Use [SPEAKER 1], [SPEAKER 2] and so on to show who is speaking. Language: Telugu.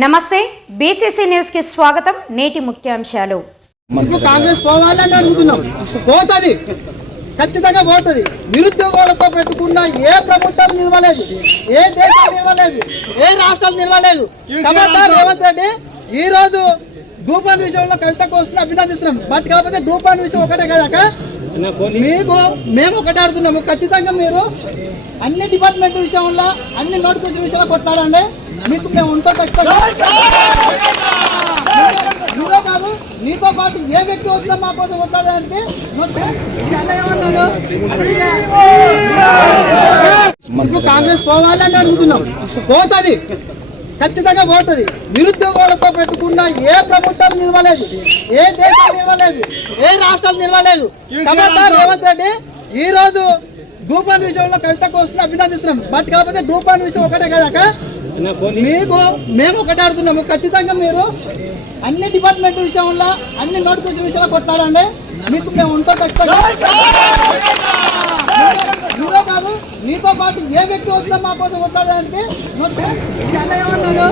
[SPEAKER 1] నమస్తే బీసీసీ న్యూస్కి స్వాగతం. నేటి ముఖ్యాంశాలు.
[SPEAKER 2] ఇప్పుడు కాంగ్రెస్ పోవాలని అడుగుతున్నాం. పోతుంది. ఖచ్చితంగా పోతుంది. నిరుద్యోగులతో పెట్టుకున్న ఏ ప్రభుత్వం నిలవలేదు ఏ దేశం నిలవలేదు ఏ రాష్ట్రాలు నిలవలేదు. రేవంత్ రెడ్డి ఈ రోజు ధూపాన్ విషయంలో కవితకు వస్తుంది అభినందిస్తున్నాం. బట్ కాకపోతే ధూపాన్ విషయం ఒకటే కదా మీకు మేము ఒకటే ఆడుతున్నాము ఖచ్చితంగా మీరు అన్ని డిపార్ట్మెంట్ విషయంలో అన్ని నోటిఫికేషన్ విషయంలో కొట్లాడండి. మీకు మేము ఉంటాం ఖచ్చితంగా. నువ్వే కాదు నీతో పాటు ఏ వ్యక్తి వచ్చినా మా కోసం కొట్లాడాలంటే? ఇప్పుడు కాంగ్రెస్ పోవాలని అడుగుతున్నాం. పోతుంది. ఖచ్చితంగా పోతుంది. నిరుద్యోగులతో పెట్టుకున్న ఏ ప్రభుత్వం నిలవలేదు ఏ దేశం నిలవలేదు ఏ రాష్ట్రాలు నిలవలేదు. రేవంత్ రెడ్డి ఈ రోజు ధూపాన్ విషయంలో కవితకు వస్తుంది అభినందిస్తున్నాం. బట్ కాకపోతే ధూపాన్ విషయం ఒకటే కదాక మీకు మేము ఒకటే ఆడుతున్నాము. ఖచ్చితంగా మీరు అన్ని డిపార్ట్మెంట్ విషయంలో అన్ని నోటిఫికేషన్ విషయంలో కొట్లాడండి. మీకు మేము ఉంటాం ఖచ్చితంగా. నీతో పాటు ఏ వ్యక్తి వచ్చినా మా కోసం కొట్లాడాలంటే మొత్తం ఈ అన్న ఏమన్నాడు?